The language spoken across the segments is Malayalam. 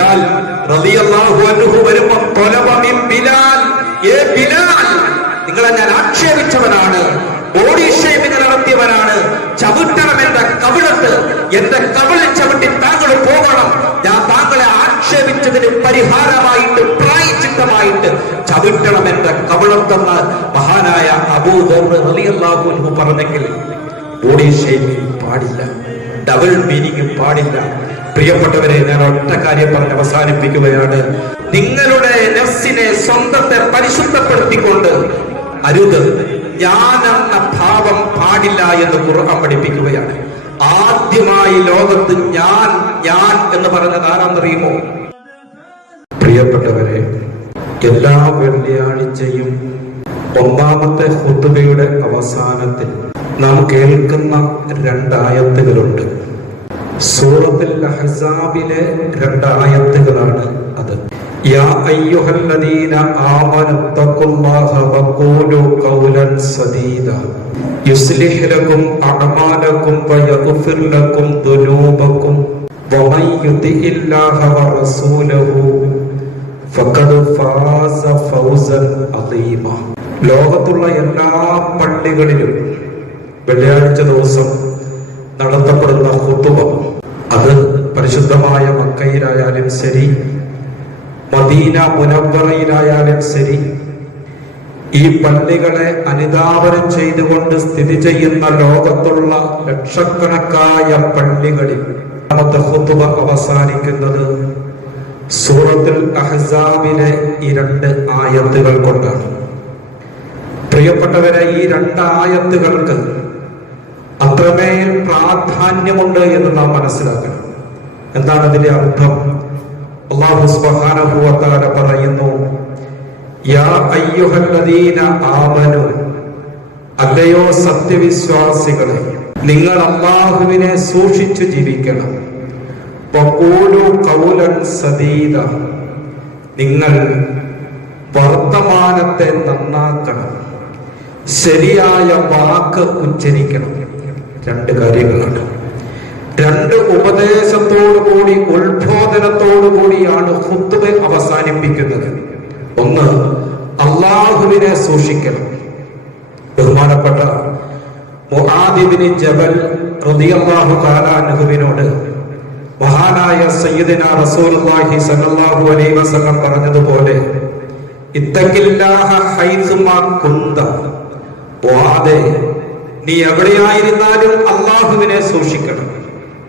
ബിലാൽ റളിയല്ലാഹു അൻഹു വരുമ്പോ തൊലബ മിൻ ബിലാൽ, ബിലാൽ നിങ്ങളെ ഞാൻ ആക്ഷേപിച്ചവനാണ്, ബോഡി ഷേമിംഗ് നടത്തിയവനാണ്, ചവിട്ടണം എന്റെ കവിളത്ത്, എന്റെ കവിളിൽ ചവിട്ടി താങ്കൾ പോകണം, ഞാൻ താങ്കളെ ആക്ഷേപിച്ചതിന് പരിഹാരമായിട്ട് പ്രായശ്ചിത്തമായിട്ട് ചവിട്ടണം എന്റെ കവിളത്തെന്ന് മഹാനായ അബൂ ദർ റളിയല്ലാഹു അൻഹു പറഞ്ഞെങ്കിൽ ബോഡി ഷേമിംഗ് പാടില്ല, ഡബിൾ മീനിങ് പാടില്ല. പ്രിയപ്പെട്ടവരെ, ഞാൻ ഒറ്റ കാര്യം പറഞ്ഞ് അവസാനിപ്പിക്കുകയാണ്. നിങ്ങളുടെ നഫ്സിനെ, സ്വന്തത്തെ പരിശുദ്ധപ്പെടുത്തിക്കൊണ്ട് അരുത്, ഞാനെന്ന ഭാവം പാടില്ല എന്ന് ഖുർആൻ പഠിപ്പിക്കുകയാണ്. ആദ്യമായി ലോകത്ത് ഞാൻ എന്ന് പറഞ്ഞത് ആരാന്നറിയുമോ? പ്രിയപ്പെട്ടവരെ, എല്ലാ വെള്ളിയാഴ്ചയും ഒന്നാമത്തെ ഖുതുബയുടെ അവസാനത്തിൽ നാം കേൾക്കുന്ന 2 ആയത്തുകളുണ്ട്. സൂറത്തുൽ അഹ്സാബിലെ 2 ആയത്തുകളാണ് അത്. യാ അയ്യുഹല്ലദീന ആമനു തഖുല്ലാഹ വഖൂലു ഖൗലൻ സദീദ യുസ്ലിഹ് ലക്കും അഅമാലക്കും വയഗ്ഫിർ ലക്കും ദുനൂബക്കും വമൻ യുതിഇല്ലാഹ വറസൂലഹു ഫഖദ് ഫാസ ഫൗസൻ അദീമ. ലോകത്തുള്ള എല്ലാ പള്ളികളിലും വെള്ളിയാഴ്ച ദിവസം നടത്തപ്പെടുന്ന ഖുതുബ, അത് പരിശുദ്ധമായ മക്കയിലായാലും ശരി, മദീന മുനവ്വറയിലായാലും ശരി, ഈ പള്ളികളെ അനുധാവനം ചെയ്തുകൊണ്ട് സ്ഥിതി ചെയ്യുന്ന ലോകത്തുള്ള ലക്ഷക്കണക്കായ പള്ളികളിൽ ഖുതുബ അവസാനിക്കുന്നത് സൂറത്തുൽ അഹ്സാബിലെ ഈ 2 ആയത്തുകൾ കൊണ്ടാണ്. പ്രിയപ്പെട്ടവരെ, ഈ 2 ആയത്തുകൾക്ക് അത്രമേൽ പ്രാധാന്യമുണ്ട് എന്ന് നാം മനസ്സിലാക്കണം. എന്താണ് അതിന്റെ അർത്ഥം? അല്ലാഹു സുബ്ഹാനഹു വ തആല പറയുന്നു, യാ അയ്യുഹല്ലദീന ആമനു, അല്ലയോ സത്യവിശ്വാസികളെ, നിങ്ങൾ അല്ലാഹുവിനെ സൂക്ഷിച്ചു ജീവിക്കണം. വഖൂലു ഖൗലൻ സദീദ, നിങ്ങൾ വർത്തമാനത്തെ നന്നാക്കണം, ശരിയായ വാക്ക് ഉച്ചരിക്കണം. 2 കാര്യങ്ങളാണ്. 2 ഉപദേശത്തോടുകൂടി, ഉത്ബോധനത്തോടുകൂടിയാണ് ഖുതുബ അവസാനിപ്പിക്കുന്നത്. ഒന്ന്, അല്ലാഹുവിനെ സൂക്ഷിക്കണം. ബഹുമാനപ്പെട്ട മുആദ് ഇബ്നു ജബൽ റളിയല്ലാഹു തആല അൻഹുവിനോട് മഹാനായ സയ്യിദുനാ റസൂലുള്ളാഹി സ്വല്ലല്ലാഹു അലൈഹി വസല്ലം പറഞ്ഞതുപോലെ, ഇത്തഖില്ലാഹ ഹൈസുമാ കുന്ത, മുആദേ, നീ എവിടെയായിരുന്നാലും അല്ലാഹുവിനെ സൂക്ഷിക്കണം.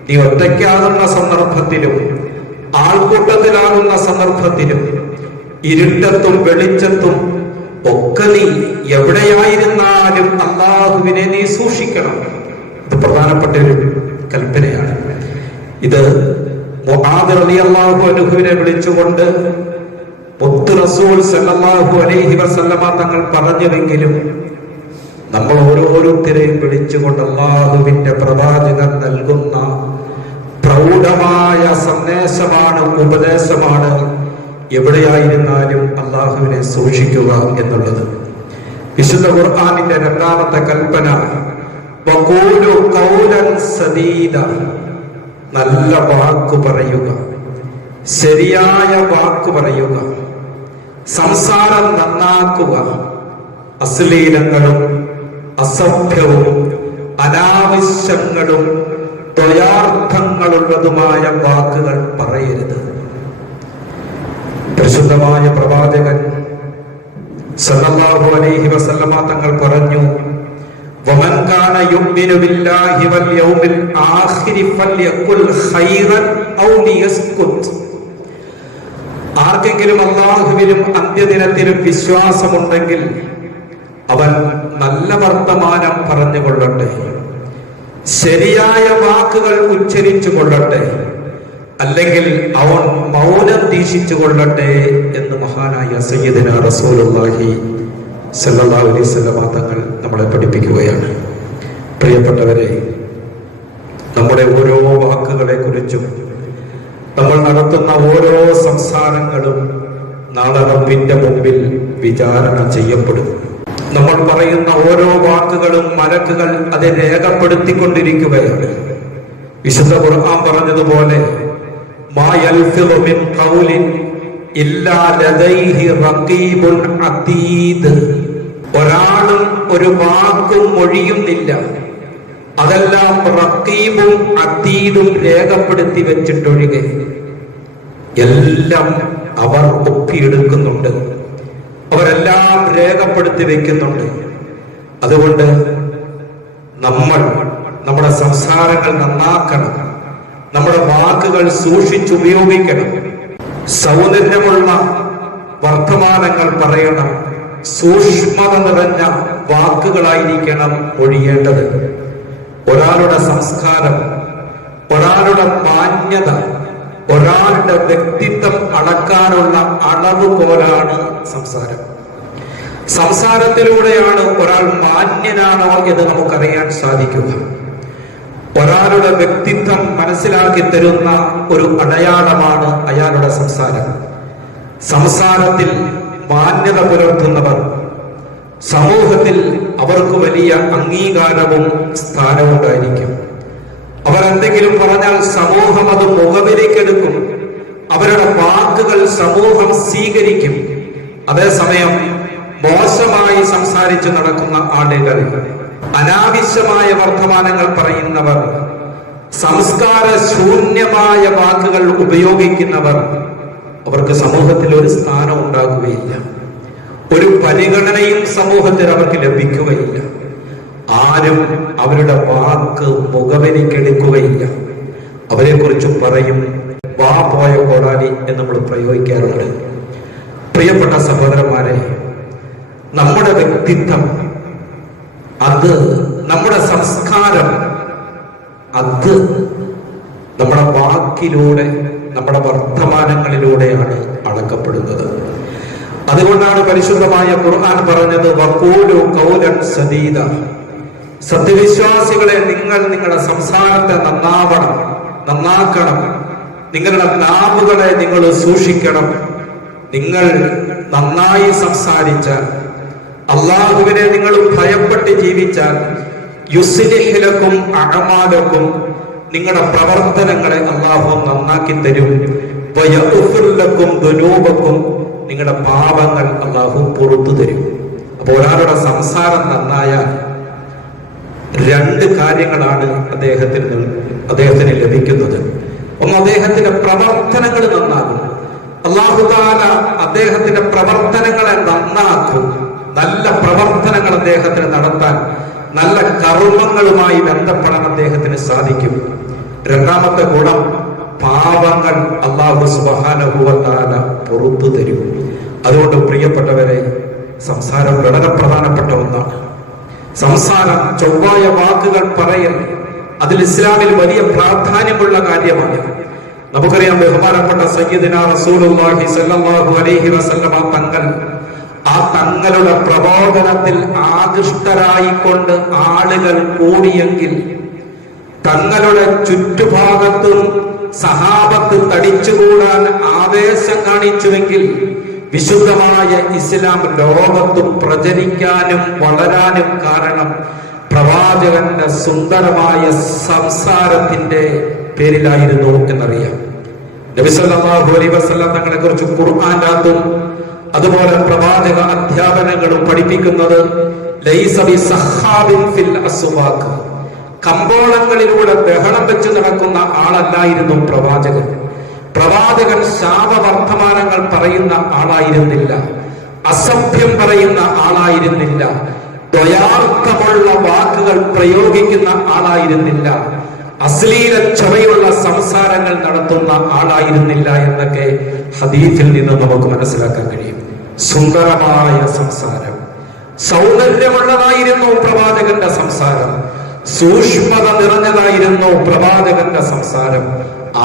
നീ ഒറ്റയ്ക്കാകുന്ന സന്ദർഭത്തിലും ആൾക്കൂട്ടത്തിലാകുന്ന സന്ദർഭത്തിലും ഇരുട്ടത്തും വെളിച്ചത്തും ഒക്കെ നീ എവിടെയായിരുന്നാലും അല്ലാഹുവിനെ നീ സൂക്ഷിക്കണം. ഇത് പ്രധാനപ്പെട്ട ഒരു കൽപ്പനയാണ്. ഇത് മുആദ് റളിയല്ലാഹു അൻഹുവിനെ വിളിച്ചുകൊണ്ട് മുത്ത് റസൂൽ സല്ലല്ലാഹു അലൈഹി വസല്ലമ തങ്ങൾ പറഞ്ഞുവെങ്കിലും നമ്മൾ ഓരോരുത്തരെയും വിളിച്ചുകൊണ്ട് അല്ലാഹുവിന്റെ പ്രവാചകൻ നൽകുന്ന പ്രൗഢമായ സന്ദേശമാണ്, ഉപദേശമാണ്, എവിടെയായിരുന്നാലും അല്ലാഹുവിനെ സൂക്ഷിക്കുക എന്നുള്ളത്. വിശുദ്ധ ഖുർആനിന്റെ 2ാമത്തെ കൽപ്പന, വഖൂലു ഖൗലൻ സദീദ, നല്ല വാക്ക് പറയുക, ശരിയായ വാക്ക് പറയുക, സംസാരം നന്നാക്കുക, അശ്ലീലങ്ങളും അസഭ്യവും അനാവശ്യങ്ങളും ദ്വയാർത്ഥങ്ങളുള്ളതുമായ വാക്കുകൾ പറയരുത്. പരിശുദ്ധമായ പ്രവാചകൻ സല്ലല്ലാഹു അലൈഹി വസല്ലമ തങ്ങൾ പറഞ്ഞു, വമൻ കാന യുമിനു ബില്ലാഹി വൽ യൗമിൽ ആഖിരി ഫൽയഖുൽ ഖൈറൻ ഔ ലിയസ്കുത്. ആർക്കെങ്കിലും അല്ലാഹുവിലും അന്ത്യദിനത്തിലും വിശ്വാസമുണ്ടെങ്കിൽ അവൻ നല്ല വർത്തമാനം പറഞ്ഞുകൊള്ളട്ടെ, ശരിയായ വാക്കുകൾ ഉച്ചരിച്ചു കൊള്ളട്ടെ, അല്ലെങ്കിൽ അവൻ മൗനം ദീക്ഷിച്ചു കൊള്ളട്ടെ എന്ന് മഹാനായ സയ്യിദുനാ റസൂലുള്ളാഹി സല്ലല്ലാഹു അലൈഹി വസല്ലം തങ്ങൾ നമ്മളെ പഠിപ്പിക്കുകയാണ്. പ്രിയപ്പെട്ടവരെ, നമ്മുടെ ഓരോ വാക്കുകളെ കുറിച്ചും നമ്മൾ നടത്തുന്ന ഓരോ സംസാരങ്ങളും നാളെ റബ്ബിന്റെ മുമ്പിൽ വിചാരണ ചെയ്യപ്പെടും. നമ്മൾ പറയുന്ന ഓരോ വാക്കുകളും മലക്കുകൾ അത് രേഖപ്പെടുത്തിക്കൊണ്ടിരിക്കുകയാണ്. വിശുദ്ധ ഖുർആൻ പറഞ്ഞതുപോലെ, മാ യൽഫിദു മിൻ ഖൗലിൻ ഇല്ലാ ലദൈഹി റഖീബുൻ അതീദ്. ഒരാളും ഒരു വാക്കും മൊഴിയുന്നില്ല, അതെല്ലാം റഖീബും അതീദും രേഖപ്പെടുത്തി വെച്ചിട്ടൊഴികെ എല്ലാം അവർ ഒപ്പിയെടുക്കുന്നുണ്ട്, അവരെല്ലാം രേഖപ്പെടുത്തി വെക്കുന്നുണ്ട്. അതുകൊണ്ട് നമ്മൾ നമ്മുടെ സംസാരങ്ങൾ നന്നാക്കണം, നമ്മുടെ വാക്കുകൾ സൂക്ഷിച്ചുപയോഗിക്കണം, സൗന്ദര്യമുള്ള വർത്തമാനങ്ങൾ പറയണം, സൂക്ഷ്മത നിറഞ്ഞ വാക്കുകളായിരിക്കണം ഒഴിയേണ്ടത്. ഒരാളുടെ സംസ്കാരം, ഒരാളുടെ മാന്യത, ഒരാളുടെ വ്യക്തിത്വം അളക്കാനുള്ള അളവ് പോലാണ് സംസാരം. സംസാരത്തിലൂടെയാണ് ഒരാൾ മാന്യനാണോ എന്ന് നമുക്കറിയാൻ സാധിക്കുക. ഒരാളുടെ വ്യക്തിത്വം മനസ്സിലാക്കി തരുന്ന ഒരു അടയാളമാണ് അയാളുടെ സംസാരം. സംസാരത്തിൽ മാന്യത പുലർത്തുന്നവർ സമൂഹത്തിൽ അവർക്ക് വലിയ അംഗീകാരവും സ്ഥാനവും ഉണ്ടായിരിക്കും. അവരെന്തെങ്കിലും പറഞ്ഞാൽ സമൂഹം അത് മുഖവിലേക്കെടുക്കും, അവരുടെ വാക്കുകൾ സമൂഹം സ്വീകരിക്കും. അതേസമയം മോശമായി സംസാരിച്ചു നടക്കുന്ന ആളുകൾ, അനാവശ്യമായ വർത്തമാനങ്ങൾ പറയുന്നവർ, സംസ്കാര ശൂന്യമായ വാക്കുകൾ ഉപയോഗിക്കുന്നവർ, അവർക്ക് സമൂഹത്തിൽ ഒരു സ്ഥാനം ഉണ്ടാകുകയില്ല, ഒരു പരിഗണനയും സമൂഹത്തിൽ അവർക്ക് ലഭിക്കുകയില്ല. ആരും അവരുടെ വാക്ക് മുഖവിലേക്കെടുക്കുകയില്ല. അവരെ കുറിച്ച് പറയും വാ പോയ കോടാലി എന്ന് നമ്മൾ പ്രയോഗിക്കാറുണ്ട്. പ്രിയപ്പെട്ട സഹോദരന്മാരെ, നമ്മുടെ വ്യക്തിത്വം, അത് നമ്മുടെ സംസ്കാരം, അത് നമ്മുടെ വാക്കിലൂടെ, നമ്മുടെ വർത്തമാനങ്ങളിലൂടെയാണ് അളക്കപ്പെടുന്നത്. അതുകൊണ്ടാണ് പരിശുദ്ധമായ ഖുർആൻ പറഞ്ഞത് വഖൂലു ഖൗലൻ സദീദ. സത്യവിശ്വാസികളെ, നിങ്ങൾ നിങ്ങളുടെ സംസാരത്തെ നന്നാക്കണം, നിങ്ങളുടെ നാവുകളെ നിങ്ങൾ സൂക്ഷിക്കണം. നിങ്ങൾ നന്നായി സംസാരിച്ചാൽ, അള്ളാഹുവിനെ നിങ്ങൾ ഭയപ്പെട്ട് ജീവിച്ചാൽ, യുസ്ലിഹ് ലക്കും അഅമാലക്കും, നിങ്ങളുടെ പ്രവർത്തനങ്ങളെ അള്ളാഹു നന്നാക്കി തരും. വയഗ്ഫിർ ലക്കും ദുനൂബക്കും, നിങ്ങളുടെ പാപങ്ങൾ അള്ളാഹു പുറത്തു തരും. അപ്പോൾ ഒരാളുടെ സംസാരം നന്നായാൽ രണ്ട് കാര്യങ്ങളാണ് അദ്ദേഹത്തിന് ലഭിക്കുന്നത്. ഒന്ന്, അദ്ദേഹത്തിന്റെ പ്രവർത്തനങ്ങൾ നന്നാകും. അല്ലാഹു തആല അദ്ദേഹത്തിന്റെ പ്രവർത്തനങ്ങളെ നന്നാക്കും. നല്ല പ്രവർത്തനങ്ങൾ അദ്ദേഹത്തിന് നടത്താൻ, നല്ല കർമ്മങ്ങളുമായി ബന്ധപ്പെടാൻ അദ്ദേഹത്തിന് സാധിക്കും. രണ്ടാമത്തെ ഗുണം, പാപങ്ങൾ അല്ലാഹു സുബ്ഹാനഹു വ തആല പുറത്തു തരും. അതുകൊണ്ട് പ്രിയപ്പെട്ടവരെ, സംസാരം വളരെ പ്രധാനപ്പെട്ട ഒന്നാണ്. സംസാരം, ചൊവ്വായ വാക്കുകൾ പറയൽ, അതിൽ ഇസ്ലാമിൽ വലിയ പ്രാധാന്യമുള്ള കാര്യമാണ്. നമുക്കറിയാം, ബഹുമാനപ്പെട്ട സയ്യിദുനാ റസൂലുള്ളാഹി സ്വല്ലല്ലാഹു അലൈഹി വസല്ലമ തങ്ങൾ, ആ തങ്ങളുടെ പ്രബോധനത്തിൽ ആകൃഷ്ടരായിക്കൊണ്ട് ആളുകൾ കൂടിയെങ്കിൽ, തങ്ങളുടെ ചുറ്റുഭാഗത്തും സഹാബത്ത് തടിച്ചുകൂടാൻ ആവേശം കാണിച്ചുവെങ്കിൽ, വിശുദ്ധമായ ഇസ്ലാം ലോകത്തും പ്രചരിക്കാനും വളരാനും കാരണം പ്രവാചകന്റെ സുന്ദരമായ സംസാരത്തിന്റെ പേരിലായിരുന്നു എന്നറിയാം. നബി സല്ലല്ലാഹു അലൈഹി വസല്ലം തങ്ങളെ കുറിച്ച് ഖുർആനിലും അതുപോലെ പ്രവാചക അധ്യാപനങ്ങളും പഠിപ്പിക്കുന്നത് ലൈസ ബിസഖാബിൻ ഫിൽ അസ്വാഖ്, കമ്പോളങ്ങളിലൂടെ ബഹളം വെച്ച് നടക്കുന്ന ആളല്ലായിരുന്നു പ്രവാചകൻ. പ്രവാചകൻ ശാപവർത്തമാനങ്ങൾ പറയുന്ന ആളായിരുന്നില്ല, അസഭ്യം പറയുന്ന ആളായിരുന്നില്ല, ദ്വയാർത്ഥമുള്ള വാക്കുകൾ പ്രയോഗിക്കുന്ന ആളായിരുന്നില്ല, അശ്ലീല ചൊവയുള്ള സംസാരങ്ങൾ നടത്തുന്ന ആളായിരുന്നില്ല എന്നൊക്കെ ഹദീസിൽ നിന്ന് നമുക്ക് മനസ്സിലാക്കാൻ കഴിയും. സുന്ദരമായ സംസാരം, സൗന്ദര്യമുള്ളതായിരുന്നു പ്രവാചകന്റെ സംസാരം, സൂക്ഷ്മത നിറഞ്ഞതായിരുന്നു പ്രവാചകന്റെ സംസാരം,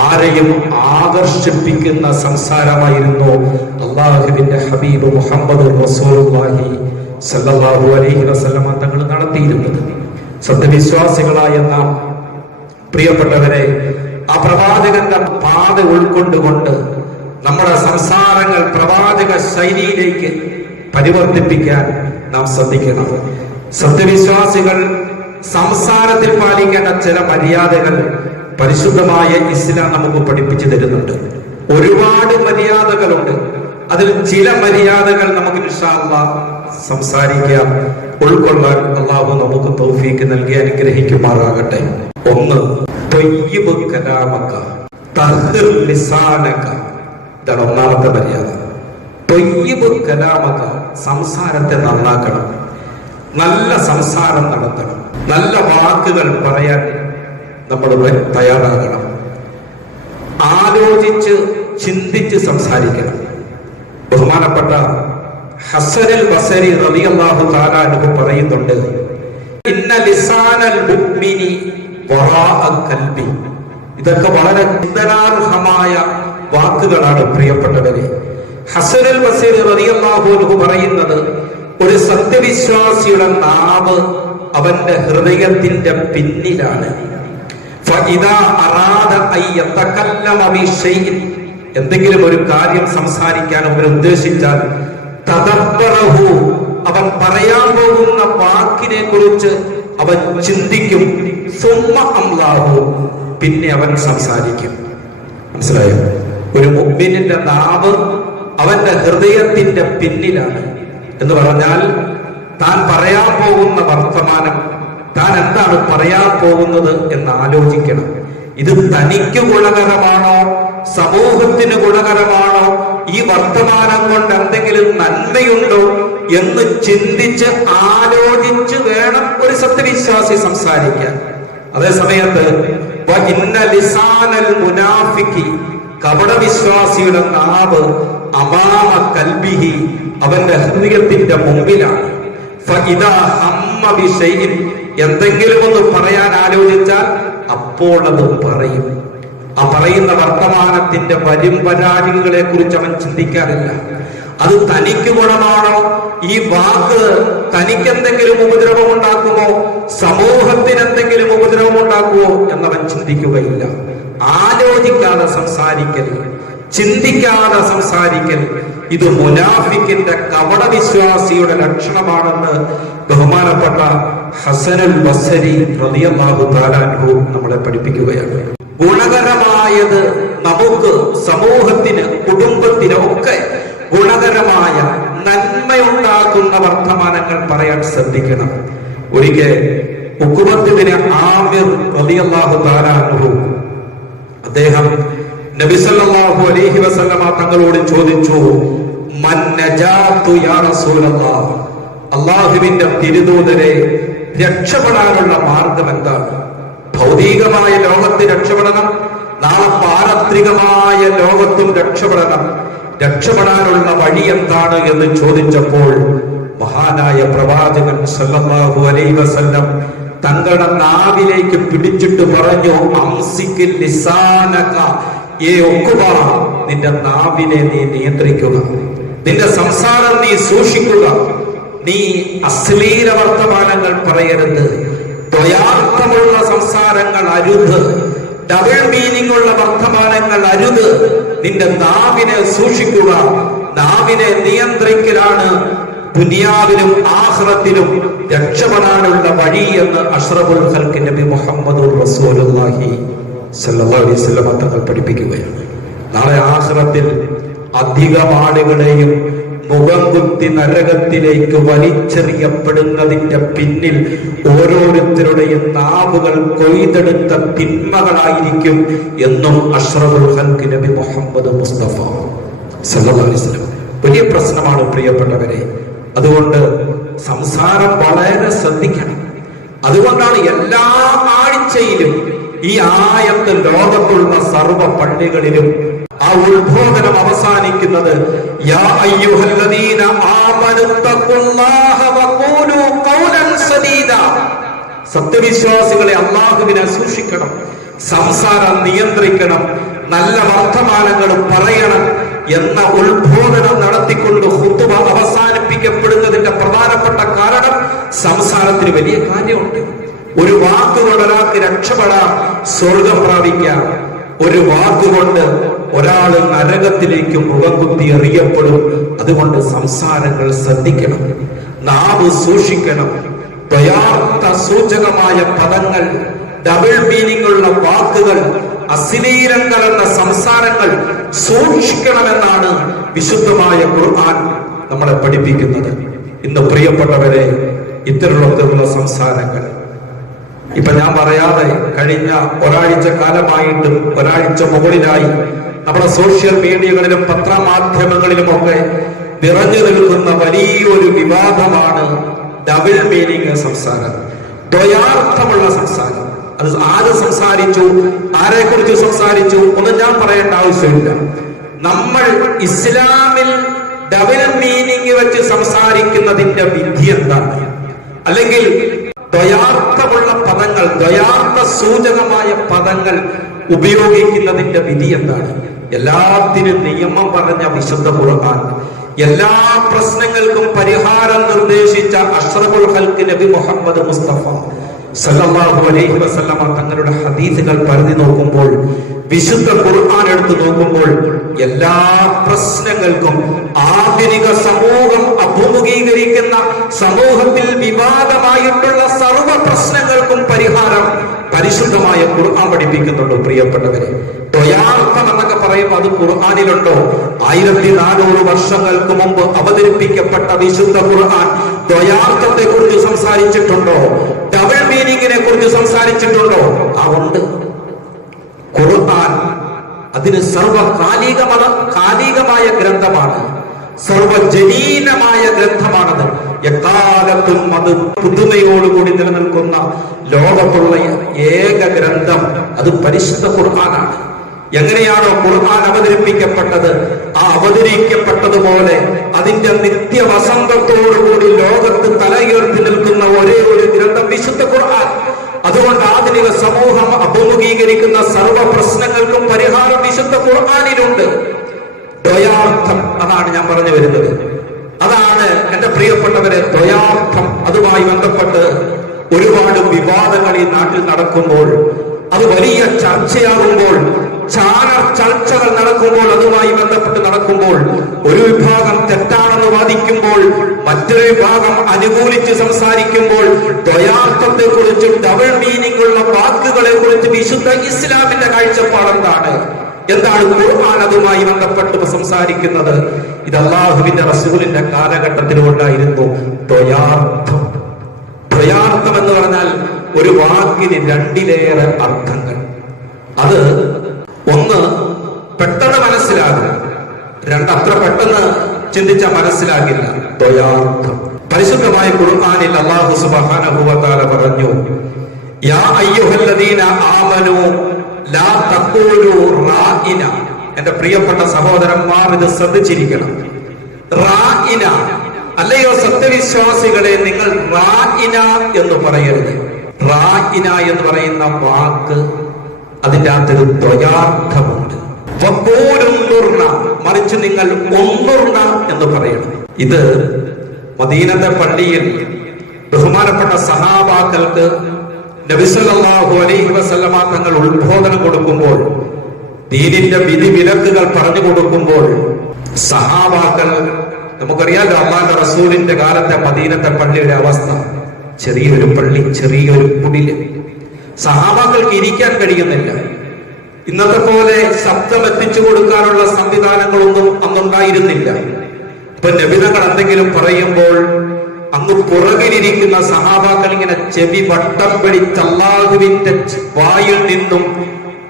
ആരെയും ആകർഷിപ്പിക്കുന്ന സംസാരമായിരുന്നു അല്ലാഹുവിന്റെ ഹബീബ് മുഹമ്മദ് റസൂലുള്ളാഹി സല്ലല്ലാഹു അലൈഹി വസല്ലം തങ്ങൾ നടത്തിയിരുന്നത്. സത്യവിശ്വാസികളായ നാം, പ്രിയപ്പെട്ടവരെ, ആ പ്രവാചകന്റെ പാത ഉൾക്കൊണ്ടുകൊണ്ട് നമ്മുടെ സംസാരങ്ങൾ പ്രവാചക ശൈലിയിലേക്ക് പരിവർത്തിപ്പിക്കാൻ നാം ശ്രദ്ധിക്കണം. സത്യവിശ്വാസികൾ സംസാരത്തിൽ പാലിക്കേണ്ട ചില മര്യാദകൾ പരിശുദ്ധമായ ഇസ്ലാം നമുക്ക് പഠിപ്പിച്ചു തരുന്നുണ്ട്. ഒരുപാട് മര്യാദകളുണ്ട്. അതിൽ ചില മര്യാദകൾ നമുക്ക് ഇൻഷാ അല്ലാഹ് സംസാരിക്കാം, ഉൾക്കൊള്ളാൻ അള്ളാഹു നമുക്ക് തൗഫീക്ക് നൽകി അനുഗ്രഹിക്കുമാറാകട്ടെ. ഒന്ന്, ത്വയ്യിബ് കലാമക തഹ്ർ ലിസാനക. ഇതാണ് ഒന്നാമത്തെ മര്യാദ. ത്വയ്യിബ് കലാമക, സംസാരത്തെ നന്നാക്കണം, നല്ല സംസാരം നടത്തണം, നല്ല വാക്കുകൾ പറയാൻ നമ്മൾ തയ്യാറാകണം, ആലോചിച്ച് ചിന്തിച്ച് സംസാരിക്കണം. ബഹുമാനപ്പെട്ട ഹസനുൽ ബസരി റളിയല്ലാഹു തആല അൻഹു പറയുന്നുണ്ട്, ഇന്ന ലിസാനൽ മുഅ്മിനി വറാഅ ഖൽബി. ഇതൊക്കെ വളരെ ചിന്തനാർഹമായ വാക്കുകളാണ് പ്രിയപ്പെട്ടവരെ. ഹസനുൽ ബസരി റളിയല്ലാഹു അൻഹു പറയുന്നത്, ഒരു സത്യവിശ്വാസിയുടെ നാവ് അവന്റെ ഹൃദയത്തിന്റെ പിന്നിലാണ്. ഫഇദാ അറാദ അൻ യതകല്ലമ ബിശൈഇൻ, എന്തെങ്കിലും ഒരു കാര്യം സംസാരിക്കാൻ അവൻ ഉദ്ദേശിച്ചാൽ തദബ്ബറഹു, അവൻ പറയാൻ പോകുന്ന വാക്കിനെ കുറിച്ച് അവൻ ചിന്തിക്കും. സുമ്മ അംലാഹു, പിന്നെ അവൻ സംസാരിക്കും. മനസ്സിലായോ? ഒരു മുഅ്മിനിന്റെ നാവ് അവന്റെ ഹൃദയത്തിന്റെ പിന്നിലാണ് എന്ന് പറഞ്ഞാൽ, താൻ പറയാൻ പോകുന്ന വർത്തമാനം, താൻ എന്താണ് പറയാൻ പോകുന്നത് എന്ന് ആലോചിക്കണം. ഇത് തനിക്ക് ഗുണകരമാണോ, സമൂഹത്തിന് ഗുണകരമാണോ, ഈ വർത്തമാനം കൊണ്ട് എന്തെങ്കിലും നന്മയുണ്ടോ എന്ന് ചിന്തിച്ച് ആലോചിച്ച് വേണം ഒരു സത്യവിശ്വാസി സംസാരിക്കാൻ. അതേ സമയത്ത് ഇന്ന ലിസാനൽ മുനാഫിഖി, കപടവിശ്വാസിയുടെ നാവ് അമാമ കൽബിഹി, അവന്റെ ഹൃദയത്തിന്റെ മുമ്പിലാണ്. ഫഇദാ ഹമ്മ ബിശൈഇൻ, എന്തെങ്കിലും ഒന്ന് പറയാൻ ആലോചിച്ചാൽ അപ്പോൾ അത് പറയും. ആ പറയുന്ന വർത്തമാനത്തിന്റെ വരുംവരാഴികളെ കുറിച്ച് അവൻ ചിന്തിക്കാറില്ല. അത് തനിക്ക് ഗുണമാണോ, ഈ വാക്ക് തനിക്ക് എന്തെങ്കിലും ഉപദ്രവം ഉണ്ടാക്കുമോ, സമൂഹത്തിന് എന്തെങ്കിലും ഉപദ്രവം ഉണ്ടാക്കുമോ എന്നവൻ ചിന്തിക്കുകയില്ല. ആലോചിക്കാതെ സംസാരിക്കൽ, ചിന്തിക്കാതെ സംസാരിക്കൽ, ഇത് മുനാഫിക്കിന്റെ കപടവിശ്വാസിയുടെ ലക്ഷണമാണെന്ന് ബഹുമാനപ്പെട്ട ഹസനുൽ ബസരി റളിയല്ലാഹു തആല അൻഹു നമ്മളെ പഠിപ്പിക്കുകയാണ്. ഗുണകരമായത് നമുക്ക്, സമൂഹത്തിന്, കുടുംബത്തിന് ഒക്കെ ഗുണകരമായ നന്മയുണ്ടാക്കുന്ന വർത്തമാനങ്ങൾ പറയാൻ ശ്രദ്ധിക്കണം. ഒരിക്കൽ ഉഖബത്ത് ബിൻ ആമിർ റളിയല്ലാഹു തആല അൻഹു, അദ്ദേഹം നബി സല്ലല്ലാഹു അലൈഹി വസല്ലമ തങ്ങളോട് ചോദിച്ചു, മൻ നജാതു യാ റസൂലല്ലാഹ്, അല്ലാഹുവിന്റെ തിരുദൂതരെ, രക്ഷപ്പെടാനുള്ള മാർഗം എന്താണ്? ഭൗതികമായ ലോകത്ത് രക്ഷപ്പെടണം, നാളെ പാരത്രികമായ ലോകത്തും രക്ഷപ്പെടണം. രക്ഷപ്പെടാനുള്ള വഴി എന്താണ് എന്ന് ചോദിച്ചപ്പോൾ മഹാനായ പ്രവാചകൻ സല്ലല്ലാഹു അലൈഹി വസല്ലം തങ്ങളുടെ നാവിലേക്ക് പിടിച്ചിട്ട് പറഞ്ഞു, അംസിക് ലിസാനക, നിന്റെ നാവിനെ നീ നിയന്ത്രിക്കുക, നിന്റെ സംസാരം നീ സൂക്ഷിക്കുക, നീ അശ്ലീല വർത്തമാനങ്ങൾ പറയരുത്, ദ്വയാർത്ഥമുള്ള സംസാരങ്ങൾ അരുത്, ഡബിൾ മീനിങ് ഉള്ള വർത്തമാനങ്ങൾ അരുത്, നിന്റെ നാവിനെ സൂക്ഷിക്കുക. നാവിനെ നിയന്ത്രിക്കലാണ് ദുനിയാവിലും ആഖിറത്തിലും രക്ഷപ്പെടാനുള്ള വഴി എന്ന് അഷ്റഫുൽ ഖൽഖ് നബി മുഹമ്മദുർ റസൂലുള്ളാഹി സല്ലല്ലാഹു അലൈഹി വസല്ലം തങ്ങൾ പഠിപ്പിക്കുകയാണ്. നാളെ ആഖിറത്തിൽ അധികം ആളുകളെയും മുഖം കുത്തി നരകത്തിലേക്ക് വലിച്ചെറിയപ്പെടുന്നതിന്റെ പിന്നിൽ ഓരോരുത്തരുടെയും നാവുകൾ കൊയ്തെടുത്ത തിന്മകളായിരിക്കും എന്നും അഷ്റഫുൽ ഖൽഖ് നബി മുഹമ്മദ് മുസ്തഫ സല്ലല്ലാഹു അലൈഹി വസല്ലം. വലിയ പ്രശ്നമാണ് പ്രിയപ്പെട്ടവരെ. അതുകൊണ്ട് സംസാരം വളരെ ശ്രദ്ധിക്കണം. അതുകൊണ്ടാണ് എല്ലാ ആഴ്ചയിലും ഈ ആയത്ത് ലോകത്തുള്ള സർവ്വ പള്ളികളിലും ആ ഉത്ബോധനം അവസാനിക്കുന്നത്, യാ അയ്യുഹല്ലദീന ആമനു തഖുല്ലാഹ വഖൂലു ഖൗലൻ സദീദാ, സത്യവിശ്വാസികളെ, അല്ലാഹുവിനെ സൂക്ഷിക്കണം, സംസാരം നിയന്ത്രിക്കണം, നല്ല വർത്തമാനങ്ങൾ പറയണം എന്ന ഉത്ബോധനം നടത്തിക്കൊണ്ട് ഖുതുബ അവസാനിപ്പിക്കപ്പെടുന്നതിന്റെ പ്രധാനപ്പെട്ട കാരണം സംസാരത്തിന് വലിയ കാര്യമുണ്ട്. ഒരു വാക്കുകൊണ്ട് ഒരാൾക്ക് രക്ഷപ്പെടാം, സ്വർഗം പ്രാപിക്കാം. ഒരു വാക്കുകൊണ്ട് ഒരാൾ നരകത്തിലേക്ക് മുഖംകുത്തി എറിയപ്പെടും. അതുകൊണ്ട് സംസാരങ്ങൾ ശ്രദ്ധിക്കണം, നാവ് സൂക്ഷിക്കണം. ദ്വയാർത്ഥ സൂചകമായ പദങ്ങൾ, ഡബിൾ മീനിംഗ് ഉള്ള വാക്കുകൾ, അശ്ലീലം കലർന്ന സംസാരങ്ങൾ സൂക്ഷിക്കണമെന്നാണ് വിശുദ്ധമായ ഖുർആൻ നമ്മളെ പഠിപ്പിക്കുന്നത്. ഇന്ന് പ്രിയപ്പെട്ടവരെ, ഇത്തരത്തിലുള്ള സംസാരങ്ങൾ ഇപ്പൊ ഞാൻ പറയാതെ കഴിഞ്ഞ ഒരാഴ്ച കാലമായിട്ടും ഒരാഴ്ച മുകളിലായി നമ്മുടെ സോഷ്യൽ മീഡിയകളിലും പത്രമാധ്യമങ്ങളിലുമൊക്കെ നിറഞ്ഞു നിൽക്കുന്ന വലിയൊരു വിവാദമാണ് ഡബിൾ മീനിങ് സംസാരം, ദ്വയാർത്ഥമുള്ള സംസാരം. അത് ആര് സംസാരിച്ചു, ആരെ കുറിച്ച് സംസാരിച്ചു ഒന്നും ഞാൻ പറയേണ്ട ആവശ്യമില്ല. നമ്മൾ ഇസ്ലാമിൽ ഡബിൾ മീനിങ് വെച്ച് സംസാരിക്കുന്നതിന്റെ വിധി എന്താണ്, അല്ലെങ്കിൽ ദ്വയാർത്ഥമുള്ള പദങ്ങൾ, ദ്വയാർത്ഥ സൂചകമായ പദങ്ങൾ ഉപയോഗിക്കുന്നതിന്റെ വിധി എന്താണ്? എല്ലാത്തിനും നിയമം പറഞ്ഞ വിശുദ്ധ ഖുർആൻ, എല്ലാ പ്രശ്നങ്ങൾക്കും പരിഹാരം നിർദ്ദേശിച്ച അഷ്റഫുൽ ഖൽഖ് നബി മുഹമ്മദ് മുസ്തഫ സല്ലല്ലാഹു അലൈഹി വസല്ലമ തങ്ങളുടെ ഹദീസുകൾ പരിധി നോക്കുമ്പോൾ, വിശുദ്ധ ഖുർആൻ എടുത്തു നോക്കുമ്പോൾ, എല്ലാ പ്രശ്നങ്ങൾക്കും, ആധുനിക സമൂഹം അഭിമുഖീകരിക്കുന്ന സമൂഹത്തിൽ വിവാദമായിട്ടുള്ള സർവ്വ പ്രശ്നങ്ങൾക്കും പരിഹാരം പരിശുദ്ധമായ ഖുർആൻ പഠിപ്പിക്കുന്നുണ്ട്. പ്രിയപ്പെട്ടവരെ, ദ്വയാർത്ഥം എന്നൊക്കെ പറയുമ്പോൾ അത് ഖുർആനിലുണ്ടോ? 1400 വർഷങ്ങൾക്ക് മുമ്പ് അവതരിപ്പിക്കപ്പെട്ട വിശുദ്ധ ഖുർആൻ ദ്വയാർത്ഥത്തെ കുറിച്ച് സംസാരിച്ചിട്ടുണ്ടോ? ഡബിൾ മീനിങ്ങിനെ കുറിച്ച് സംസാരിച്ചിട്ടുണ്ടോ? ഉണ്ട്. ഖുർആൻ അതിന് കാലികമായ ഗ്രന്ഥമാണ്, സർവജനീനമായ ഗ്രന്ഥമാണത്. എക്കാലത്തും അത് പുതുമയോടുകൂടി നിലനിൽക്കുന്ന ലോകത്തുള്ള ഏക ഗ്രന്ഥം അത് പരിശുദ്ധ ഖുർആനാണ്. എങ്ങനെയാണോ ഖുർആൻ അവതരിപ്പിക്കപ്പെട്ടത്, ആ അവതരിക്കപ്പെട്ടതുപോലെ അതിന്റെ നിത്യവസന്തത്തോടുകൂടി ലോകത്ത് തലയുയർത്തി നിൽക്കുന്ന ഒരേ ഒരു ഗ്രന്ഥം വിശുദ്ധ ഖുർആൻ. അതുകൊണ്ട് ആധുനിക സമൂഹം അഭിമുഖീകരിക്കുന്ന സർവ്വ പ്രശ്നങ്ങൾക്കും പരിഹാരം വിശുദ്ധ ഖുർആനിലുണ്ട്. ദ്വയാർത്ഥം, അതാണ് ഞാൻ പറഞ്ഞു വരുന്നത്. അതാണ് എന്റെ പ്രിയപ്പെട്ടവരെ ദ്വയാർത്ഥം. അതുമായി ബന്ധപ്പെട്ട് ഒരുപാട് വിവാദങ്ങൾ ഈ നാട്ടിൽ നടക്കുമ്പോൾ, അത് വലിയ ചർച്ചയാകുമ്പോൾ, ചാനൽ ചർച്ചകൾ നടക്കുമ്പോൾ, അതുമായി ബന്ധപ്പെട്ട് നടക്കുമ്പോൾ, ഒരു വിഭാഗം തെറ്റാണെന്ന് വാദിക്കുമ്പോൾ മറ്റൊരു വിഭാഗം അനുകൂലിച്ച് സംസാരിക്കുമ്പോൾ, ദ്വയാർത്ഥത്തെ കുറിച്ച്, ഡബിൾ മീനിംഗ് ഉള്ള വാക്കുകളെ കുറിച്ച് വിശുദ്ധ ഇസ്ലാമിന്റെ കാഴ്ചപ്പാട് എന്താണ് ഖുർആൻ അതുമായി ബന്ധപ്പെട്ട് സംസാരിക്കുന്നത്? ഇത് അല്ലാഹുവിന്റെ റസൂലിന്റെ കാലഘട്ടത്തിലുണ്ടായിരുന്നു ദ്വയാർത്ഥം. ദ്വയാർത്ഥം എന്ന് പറഞ്ഞാൽ ഒരു വാക്കിന് രണ്ടിലേറെ അർത്ഥങ്ങൾ. അത് ഒന്ന് പെട്ടെന്ന് മനസ്സിലാകും, അത്ര പെട്ടെന്ന് ചിന്തിച്ചാൽ മനസ്സിലാകില്ല. ദ്വയാർത്ഥം പരിശുദ്ധമായ ഖുർആനിൽ അല്ലാഹു സുബ്ഹാനഹു വ തആല പറഞ്ഞു, യാ അയ്യുഹല്ലദീന ആമനൂ ലാ തഖൂലു റാഇന. എന്റെ പ്രിയപ്പെട്ട സഹോദരന്മാർ ഇത് ശ്രദ്ധിച്ചിരിക്കണം. റാഇന, അല്ലയോ സത്യവിശ്വാസികളെ, നിങ്ങൾ റാഇന എന്ന് പറയരുത്. റാഇന എന്ന് പറയുന്ന വാക്ക് അതിന്റെ അകത്തൊരു ദ്വയാർത്ഥമുണ്ട്. മറിച്ച് നിങ്ങൾ ഒന്നുർണ എന്ന് പറയണം. ഇത് മദീനത്തെ പള്ളിയിൽ ബഹുമാനപ്പെട്ട സഹാബാക്കൾക്ക് നബി സല്ലല്ലാഹു അലൈഹി വസല്ലമ തങ്ങൾ ഉത്ബോധനം കൊടുക്കുമ്പോൾ, ദീനിന്റെ വിധി വിലക്കുകൾ പറഞ്ഞു കൊടുക്കുമ്പോൾ, സഹാബാക്കൾ, നമുക്കറിയാലോ അല്ലാഹുവിന്റെ റസൂലിന്റെ കാലത്തെ മദീനത്തെ പള്ളിയുടെ അവസ്ഥ. ചെറിയൊരു പള്ളി, ചെറിയൊരു കുടില്, സഹാബാക്കൾക്ക് ഇരിക്കാൻ കഴിയുന്നില്ല. ഇന്നത്തെ പോലെ ശബ്ദം എത്തിച്ചു കൊടുക്കാനുള്ള സംവിധാനങ്ങളൊന്നും അന്നുണ്ടായിരുന്നില്ല. ഇപ്പൊ നബിതങ്ങൾ എന്തെങ്കിലും പറയുമ്പോൾ അങ്ങ് പുറകിലിരിക്കുന്ന സഹാബാക്കൾ ഇങ്ങനെ ചെവി വട്ടം പിടിച്ച് അല്ലാഹുവിന്റെ വായിൽ നിന്നും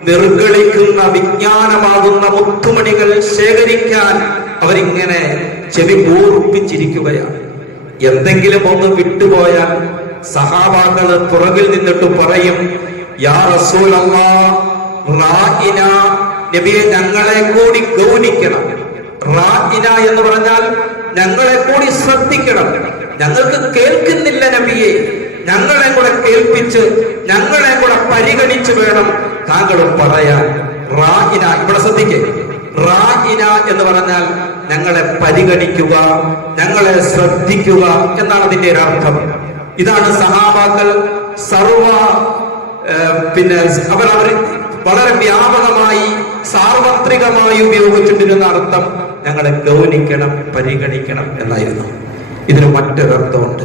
നിർഗളിക്കുന്ന വിജ്ഞാനമാകുന്ന മുത്തുമണികൾ ശേഖരിക്കാൻ അവരിങ്ങനെ ചെവി കൂർപ്പിച്ചിരിക്കുകയാണ്. എന്തെങ്കിലും ഒന്ന് വിട്ടുപോയാൽ സഹാബാക്കൾ പുറകിൽ നിന്നിട്ട് പറയും, യാ റസൂലല്ലാഹ് റാഇന, നബിയെ ഞങ്ങളെ കൂടി ഗൗനിക്കണം. റാഇന എന്ന് പറഞ്ഞാൽ ഞങ്ങളെ കൂടി ശ്രദ്ധിക്കണം. ഞങ്ങൾക്ക് കേൾക്കുന്നില്ല നബിയെ, ഞങ്ങളെ കൂടെ കേൾപ്പിച്ച്, ഞങ്ങളെ കൂടെ പരിഗണിച്ച് വേണം താങ്കളും പറയാൻ. റാഇന, ഇവിടെ ശ്രദ്ധിക്കേ, റാഇന എന്ന് പറഞ്ഞാൽ ഞങ്ങളെ പരിഗണിക്കുക, ഞങ്ങളെ ശ്രദ്ധിക്കുക എന്നാണ് അതിന്റെ ഒരു അർത്ഥം. ഇതാണ് സഹാബാക്കൾ അവർ വളരെ വ്യാപകമായി സാർവത്രികമായി ഉപയോഗിച്ചിട്ടിരുന്ന അർത്ഥം ഞങ്ങളെ ഗൗനിക്കണം, പരിഗണിക്കണം എന്നായിരുന്നു. ഇതിന് മറ്റൊരർത്ഥമുണ്ട്.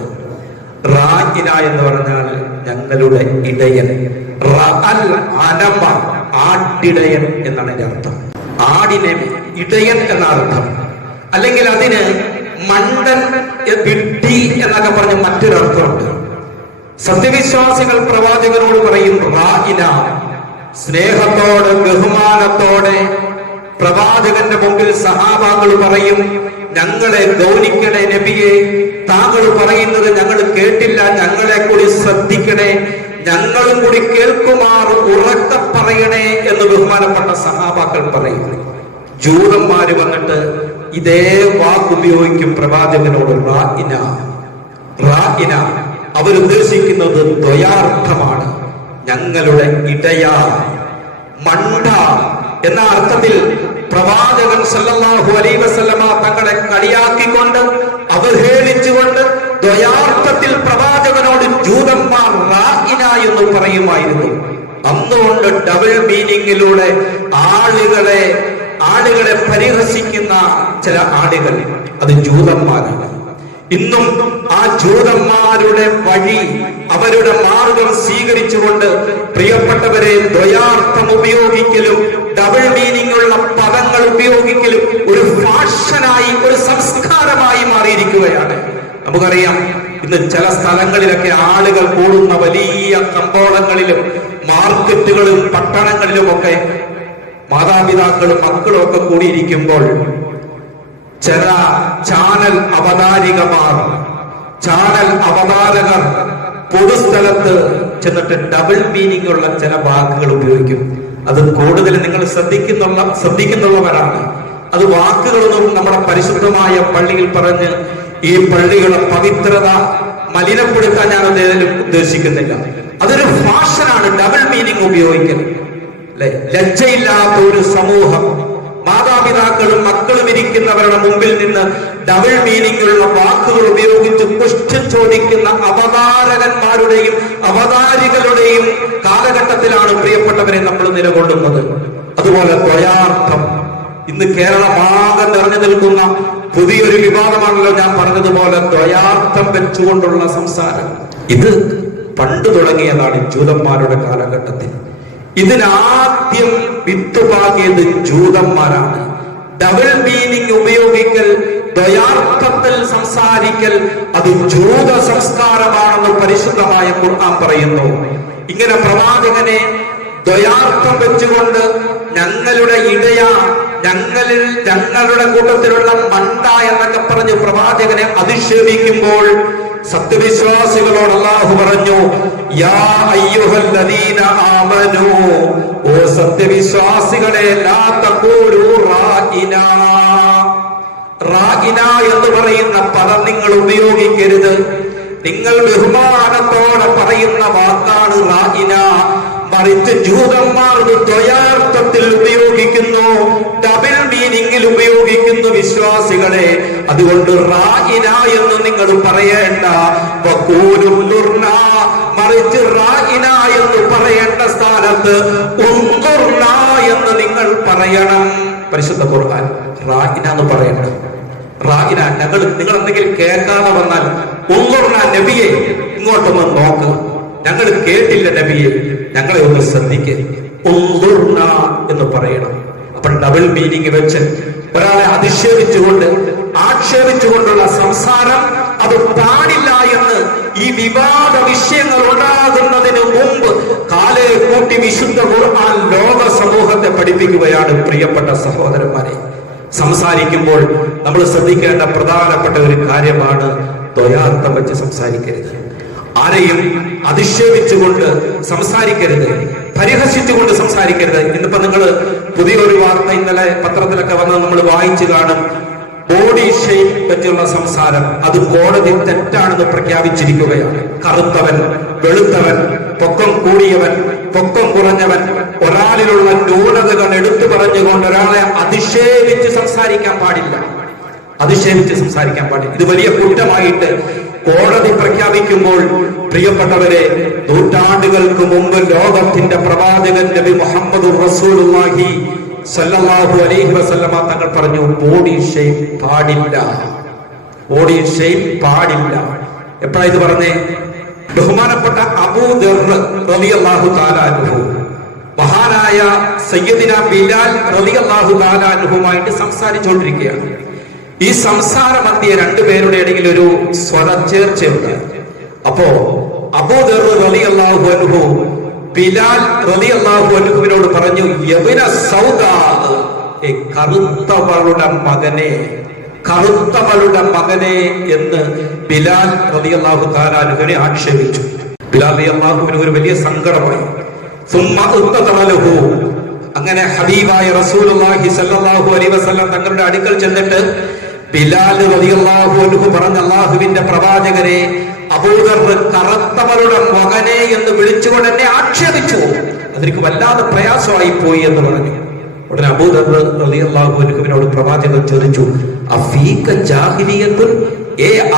റാഇന എന്ന് പറഞ്ഞാൽ ഞങ്ങളുടെ ഇടയൻ, റഅൽ അനമ, ആട്ടിടയൻ എന്നാണ് അതിന്റെ അർത്ഥം. ആടിനെ ഇടയൻ എന്ന അർത്ഥം. അല്ലെങ്കിൽ അതിന് മണ്ടൻ, വിഡ്ഢി എന്നൊക്കെ പറഞ്ഞ മറ്റൊരർത്ഥമുണ്ട്. സത്യവിശ്വാസികൾ പ്രവാചകനോട് പറയും റാഇന, സ്നേഹത്തോടെ ബഹുമാനത്തോടെ പ്രവാചകന്റെ മുമ്പിൽ സഹാബാക്കൾ പറയും, ഞങ്ങളെ ഗൗനിക്കണേ നബിയെ, താങ്കൾ പറയുന്നത് ഞങ്ങൾ കേട്ടില്ല, ഞങ്ങളെ കൂടി ശ്രദ്ധിക്കണേ, ഞങ്ങളും കൂടി കേൾക്കുമാർ ഉറക്കെ പറയണേ എന്ന് ബഹുമാനപ്പെട്ട സഹാബാക്കൾ പറയും. ജൂതന്മാര് വന്നിട്ട് ഇതേ വാക്കുപയോഗിക്കും പ്രവാചകനോട് റാഇന, റാഇന. അവരുദ്ദേശിക്കുന്നത് ദ്വയാർത്ഥമാണ്. ഞങ്ങളുടെ ഇടയ, മണ്ട എന്ന അർത്ഥത്തിൽ പ്രവാചകൻ സല്ലല്ലാഹു അലൈഹി വസല്ലമ തങ്ങളെ കളിയാക്കിക്കൊണ്ട് അവഹേളിച്ചുകൊണ്ട് ദ്വയാർത്ഥത്തിൽ പ്രവാചകനോട് ജൂതന്മാർ റാഇന എന്ന് പറയുമായിരുന്നു. അന്നുകൊണ്ട് ഡബിൾ മീനിങ്ങിലൂടെ ആളുകളെ പരിഹസിക്കുന്ന ചില ആളുകൾ, അത് ജൂതന്മാരാണ്. ഇന്നും ആ ജൂതന്മാരുടെ വഴി, അവരുടെ മാർഗം സ്വീകരിച്ചുകൊണ്ട് പ്രിയപ്പെട്ടവരെ ദ്വയാർത്ഥം ഉപയോഗിക്കലും ഡബിൾ മീനിങ് ഉള്ള പദങ്ങൾ ഉപയോഗിക്കലും ഒരു ഫാഷനായി, ഒരു സംസ്കാരമായി മാറിയിരിക്കുകയാണ്. നമുക്കറിയാം, ഇന്ന് ചില സ്ഥലങ്ങളിലൊക്കെ ആളുകൾ കൂടുന്ന വലിയ കമ്പോളങ്ങളിലും മാർക്കറ്റുകളും പട്ടണങ്ങളിലുമൊക്കെ മാതാപിതാക്കളും മക്കളും ഒക്കെ കൂടിയിരിക്കുമ്പോൾ ചില ചാനൽ അവതാരകർ പൊതുസ്ഥലത്ത് ചെന്നിട്ട് ഡബിൾ മീനിങ് ഉള്ള ചില വാക്കുകൾ ഉപയോഗിക്കും. അത് കൂടുതൽ നിങ്ങൾ ശ്രദ്ധിക്കുന്നുള്ളവരാണ്. അത് വാക്കുകളൊന്നും നമ്മുടെ പരിശുദ്ധമായ പള്ളിയിൽ പറഞ്ഞ് ഈ പള്ളികളുടെ പവിത്രത മലിനപ്പെടുത്താൻ ഞാൻ ഉദ്ദേശിക്കുന്നില്ല. അതൊരു ഫാഷനാണ് ഡബിൾ മീനിങ് ഉപയോഗിക്കൽ. ലജ്ജയില്ലാത്ത ഒരു സമൂഹം, മാതാപിതാക്കളും മക്കളും ഇരിക്കുന്നവരുടെ മുമ്പിൽ നിന്ന് ഡബിൾ മീനിങ് ഉള്ള വാക്കുകൾ ഉപയോഗിച്ച് ക്വസ്റ്റ്യൻ ചോദിക്കുന്ന അവതാരകന്മാരുടെയും അവതാരികളുടെയും കാലഘട്ടത്തിലാണ് പ്രിയപ്പെട്ടവരെ നമ്മൾ നിലകൊള്ളുന്നത്. അതുപോലെ ദ്വയാർത്ഥം ഇന്ന് കേരളമാകെ നിറഞ്ഞു നിൽക്കുന്ന പുതിയൊരു വിവാദമാണല്ലോ ഞാൻ പറഞ്ഞതുപോലെ ദ്വയാർത്ഥം വെച്ചുകൊണ്ടുള്ള സംസാരം. ഇത് പണ്ട് തുടങ്ങിയതാണ് ജൂതന്മാരുടെ കാലഘട്ടത്തിൽ. ഇതിനാദ്യം വിത്തുപാകിയത് ജൂതന്മാരാണ്. ഡബിൾ മീനിങ് ഉപയോഗിക്കൽ, ദ്വയാർത്ഥത്തിൽ സംസാരിക്കൽ, അത് ജൂത സംസ്കാരമാണെന്ന് പരിശുദ്ധമായ ഖുർആൻ പറയുന്നു. ഇങ്ങനെ പ്രവാചകനെ ദ്വയാർത്ഥം വെച്ചുകൊണ്ട് ഞങ്ങളുടെ ഇടയ, ഞങ്ങളുടെ കൂട്ടത്തിലുള്ള മണ്ട എന്നൊക്കെ പറഞ്ഞ് പ്രവാചകനെ അധിക്ഷേപിക്കുമ്പോൾ സത്യവിശ്വാസികളോട് അല്ലാഹു പറഞ്ഞു, യാ അയ്യുഹല്ലദീന ആമനൂ, ഓ സത്യവിശ്വാസികളെ, ലാ തഖൂലൂ റാഇന, റാഇന എന്ന് പറയുന്ന പദം നിങ്ങൾ ഉപയോഗിക്കരുത്. നിങ്ങൾ ബഹുമാനത്തോടെ പറയുന്ന വാക്കാണ് റാഇന. മറിച്ച് ജൂതന്മാർ ദ്വയാർത്ഥത്തിൽ ഉപയോഗിക്കുന്നു, ഡബിൾ മീനിങ്ങിൽ ഉപയോഗിക്കുന്നു വിശ്വാസികളെ. അതുകൊണ്ട് റാഇന എന്ന് നിങ്ങൾ പറയേണ്ട, വഖൂലുൻദുർന, മറിച്ച് റാഇന എന്ന് പറയേണ്ട സ്ഥാനത്ത് ഉൻദുർന എന്ന് നിങ്ങൾ പറയണം. പരിശുദ്ധ ഖുർആൻ റാഇന എന്ന് പറയണം. റാഇന, നിങ്ങൾ എന്തെങ്കിലും കേൾക്കാതെ വന്നാൽ ഉൻദുർന, നബിയെ ഇങ്ങോട്ടൊന്ന് നോക്ക്, ഞങ്ങൾ കേട്ടില്ല നബിയെ, ഞങ്ങളെ ഒന്ന് ശ്രദ്ധിക്കുക, ഉൻദുർന എന്ന് പറയണം. അപ്പോൾ ഡബിൾ മീനിങ് വെച്ച് ഒരാളെ അധിക്ഷേപിച്ചുകൊണ്ട് ആക്ഷേപിച്ചുകൊണ്ടുള്ള സംസാരം അത് പാടില്ല എന്ന് ഈ വിവാദ വിഷയങ്ങൾ ഉണ്ടാകുന്നതിന് മുമ്പ് കാലേ കൂട്ടി വിശുദ്ധ ഖുർആൻ ലോക സമൂഹത്തെ പഠിപ്പിക്കുകയാണ്. പ്രിയപ്പെട്ട സഹോദരന്മാരെ, സംസാരിക്കുമ്പോൾ നമ്മൾ ശ്രദ്ധിക്കേണ്ട പ്രധാനപ്പെട്ട ഒരു കാര്യമാണ് ദ്വയാർത്ഥം വെച്ച് സംസാരിക്കരുത്. ആരെയും അധിക്ഷേപിച്ചുകൊണ്ട് സംസാരിക്കരുത്, പരിഹസിച്ചുകൊണ്ട് സംസാരിക്കരുത്. ഇന്നിപ്പോ നിങ്ങൾ പുതിയൊരു വാർത്ത ഇന്നലെ പത്രത്തിലൊക്കെ വന്ന് നമ്മൾ വായിച്ചു കാണും. ബോഡി ഷെയ്പ്പ് പറ്റിയുള്ള സംസാരം അത് കോടതി തെറ്റാണെന്ന് പ്രഖ്യാപിച്ചിരിക്കുകയാണ്. കറുത്തവൻ, വെളുത്തവൻ, പൊക്കം കൂടിയവൻ, പൊക്കം കുറഞ്ഞവൻ, ഒരാളിലുള്ള ന്യൂനതകൾ എടുത്തു പറഞ്ഞുകൊണ്ട് ഒരാളെ അധിക്ഷേപിച്ച് സംസാരിക്കാൻ പാടില്ല. ഇത് വലിയ കുറ്റമായിട്ട് കോടതി പ്രഖ്യാപിക്കുമ്പോൾ പ്രിയപ്പെട്ടവരെ, നൂറ്റാണ്ടുകൾക്ക് മുമ്പ് ലോകത്തിന്റെ പ്രവാചകൻ നബി മുഹമ്മദ് റസൂലുള്ളാഹി സല്ലല്ലാഹു അലൈഹി വസല്ലമ തങ്ങൾ പറഞ്ഞു, ബോഡി ഷേപ്പ് പാടില്ല. എപ്പോഴാ ഇത് പറഞ്ഞേ? ബഹുമാനപ്പെട്ട അബൂ ദർ റളിയല്ലാഹു തആല അൻഹു മഹാനായ സയ്യിദിന ബിലാൽ റളിയല്ലാഹു തആല അൻഹുമായിട്ട് സംസാരിച്ചുകൊണ്ടിരിക്കുകയാണ്. ഈ സംസാര മധ്യേ രണ്ടുപേരുടെ ഇടയിൽ ഒരു സ്വരച്ചേർച്ചയുണ്ട്. അപ്പോ അബൂ ദർ റളിയല്ലാഹു അൻഹു ബിലാൽ റളിയല്ലാഹു അൻഹുവിനോട് പറഞ്ഞു, യബ്ന സൗദാ, കറുത്തവളുടെ മകനെ, കറുത്തവളുടെ മകനെ എന്ന് ബിലാൽ റളിയല്ലാഹു തആല അൻഹുവിനെ ആക്ഷേപിച്ചു. ബിലാൽ റളിയല്ലാഹുവിന് ഒരു വലിയ സങ്കടമായി. അങ്ങനെ ഹബീബായ റസൂലുള്ളാഹി സ്വല്ലല്ലാഹു അലൈഹി വസല്ലം തങ്ങളുടെ അടുക്കൽ ചെന്നിട്ട് ബിലാൽ റളിയല്ലാഹു അൻഹു പറഞ്ഞ, അല്ലാഹുവിന്റെ പ്രവാചകരെ, അബൂ ദർ കറുത്തവളുടെ മകനെ എന്ന് വിളിച്ചുകൊണ്ട് എന്നെ ആക്ഷേപിച്ചു, അതെനിക്ക് വല്ലാതെ പ്രയാസമായി പോയി എന്ന് പറഞ്ഞു. ഉടനെ അബൂ ദർ റളിയല്ലാഹു അൻഹുവിനോട് പ്രവാചകൻ ചോദിച്ചു, അഫീക ജാഹിലിയത്തുൻ,